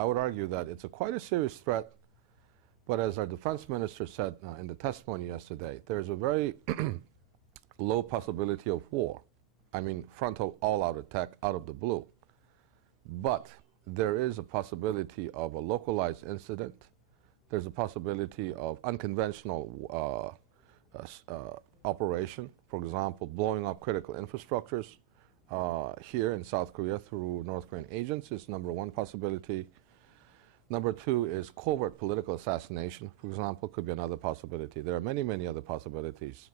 I would argue that it's quite a serious threat, but as our defense minister said in the testimony yesterday, there's a very low possibility of war. I mean, frontal all-out attack out of the blue. But there is a possibility of a localized incident. There's a possibility of unconventional operation, for example, blowing up critical infrastructures here in South Korea through North Korean agents is number one possibility. Number two is covert political assassination, for example, could be another possibility. There are many, many other possibilities.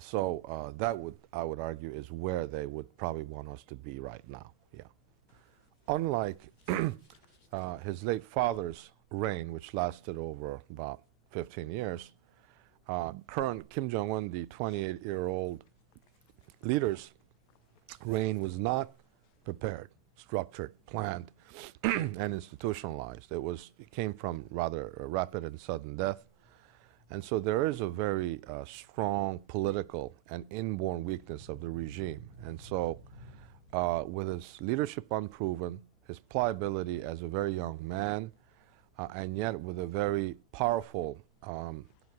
So that I would argue, is where they would probably want us to be right now. Yeah. Unlike his late father's reign, which lasted over about 15 years, current Kim Jong-un, the 28-year-old leader's reign was not prepared, structured, planned, and institutionalized. It came from rather a rapid and sudden death. And so there is a very strong political and inborn weakness of the regime. And so with his leadership unproven, his pliability as a very young man, and yet with a very powerful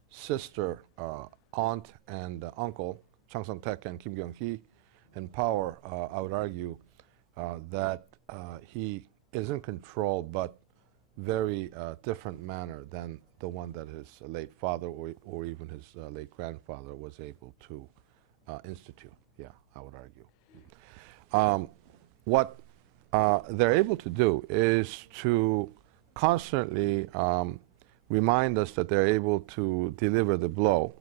sister, aunt, and uncle, Chang Sung-taek and Kim Byung-ki, in power, I would argue that he is in control, but very different manner than the one that his late father or even his late grandfather was able to institute. Yeah, I would argue. What they're able to do is to constantly remind us that they're able to deliver the blow.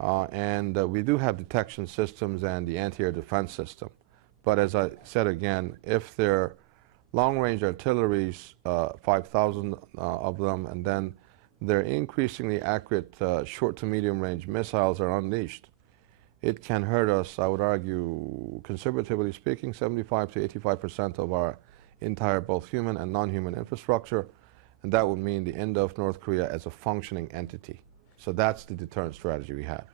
And we do have detection systems and the anti-air defense system. But as I said again, if their long-range artilleries, 5,000 of them, and then their increasingly accurate short to medium-range missiles are unleashed, it can hurt us, I would argue, conservatively speaking, 75 to 85% of our entire both human and non-human infrastructure, and that would mean the end of North Korea as a functioning entity. So that's the deterrent strategy we have,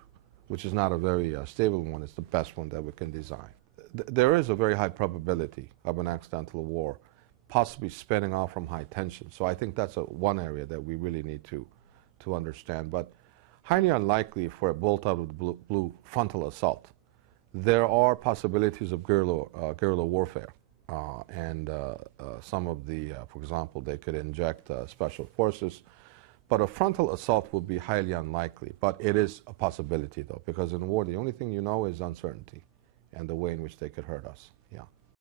which is not a very stable one. It's the best one that we can design. There is a very high probability of an accidental war possibly spinning off from high tension. So I think that's one area that we really need to understand. But highly unlikely for a bolt out of the blue frontal assault. There are possibilities of guerrilla warfare. And some of the, for example, they could inject special forces. But a frontal assault would be highly unlikely. But it is a possibility, though, because in war, the only thing you know is uncertainty and the way in which they could hurt us.